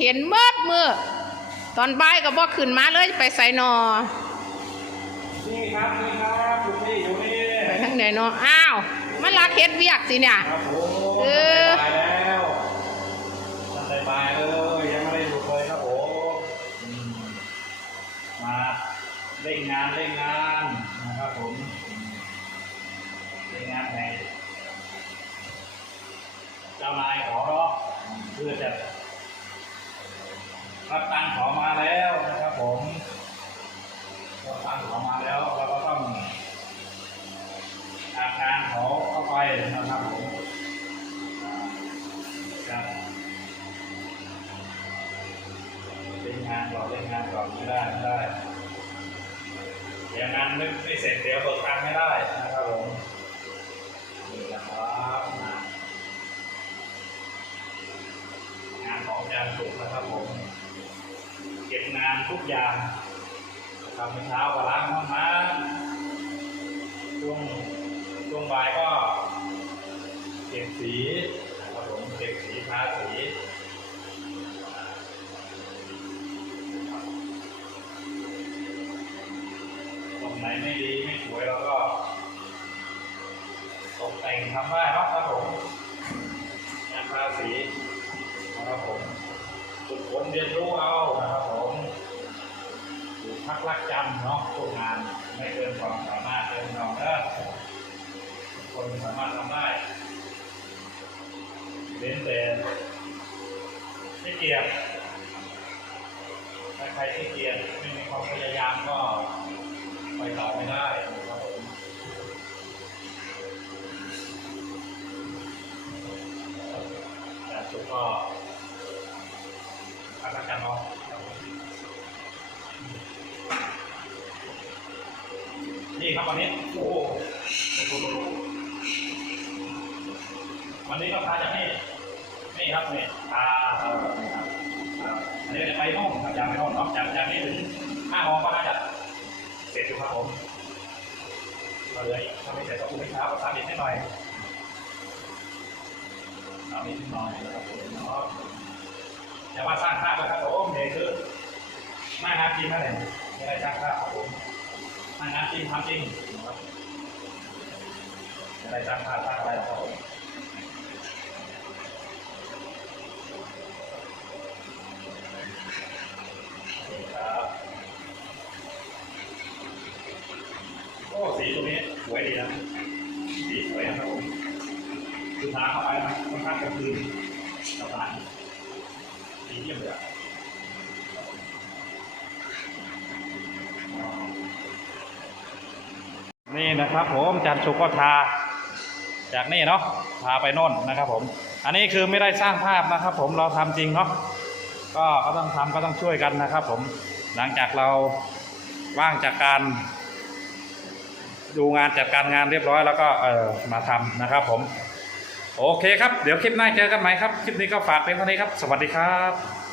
เห็นเมิดมือตอนบ่ายก็บอกขึ้นมาเลยไปใส่นอนี่ครับนี่ครับอยู่นี่อยู่นี่ไปทางไหนเนาะอ้าวมันรักเฮ็ดเวียกสิเนี่ยครับผมเออสบายแล้วสบายเลยยังไม่ได้หยุดเลยครับผมอืมมาเล่นงานเล่นงานนะครับผมเล่นงานในเจ้านายขอร้องเพื่อจะ รับตังขอมาแล้วนะครับผมรับตังขอมาแล้วเราก็ต้องอาคารขาเข้าไปนะครับผมครับเล่นงานก่อนเล่นงานก่อนไม่ได้ไม่ได้เดี๋ยวงานไม่ไม่เสร็จเดี๋ยวเบิกตังไม่ได้นะครับผมนี่นะครับงานของอาจารย์สุขนะครับผม เก็บงานทุกอย่างนะครับเช้าก็ล้างห้องน้ำช่วงช่วงบ่ายก็เก็บสีนะครับผมเก็บสีทาสีตรงไหนไม่ดีไม่สวยเราก็ตกแต่งทำได้เนะครับผมงานทาสีนะครับผมฝึกฝนเรียนรู้เอาักรักจำเนาะพวกงานไม่เกินความสามารถเกินเราเนอคนสามารถทำได้เว้นแต่ไม่เกียจถ้าใครที่เกียจไม่มีความพยายามก็ไปต่อไม่ได้ครับผมแต่สุดก็รักกันเนาะ ครับวันนี้ โอ้โหวันนี้ก็พาจากนี่นี่ครับนี่พาเอ่อนี่ครับเอ่ออันนี้จะไปโน่นครับจากไปโน่นเนาะจากจากนี้ถึงห้าโมงก็น่าจะเสร็จอยู่ครับผมก็เลยถ้าไม่เสร็จก็คุยเช้าก็ตามอีกนิดหน่อยตามอีกนิดหน่อยนะครับผมเนาะอย่ามาสร้างภาพเลยครับผมเด็กคือหน้างานจริงนะเนี่ยไม่ได้สร้างภาพครับผม หน้างานจริงทำจริงนะครับไม่ได้สร้างภาพสร้างอะไรหรอกครับผมครับโอ้สีตรงนี้สวยดีนะสีสวยนะครับผมคือทาเข้าไปนะค่อนข้างกระพือสะพานสีเยี่ยมเลยอะ นี่นะครับผมจานสุกก็ทา จากนี่เนาะพาไปน่นนะครับผม อันนี้คือไม่ได้สร้างภาพนะครับผมเราทำจริงเนาะก็ก็ต้องทำก็ต้องช่วยกันนะครับ ผมหลังจากเราว่างจากการ ดูงานจัดการงานเรียบร้อยแล้วก็เออมาทำนะครับผม โอเคครับ เดี๋ยวคลิปหน้าเจอกันใหม่ครับ คลิปนี้ก็ฝากเพียงเท่านี้ครับ สวัสดีครับ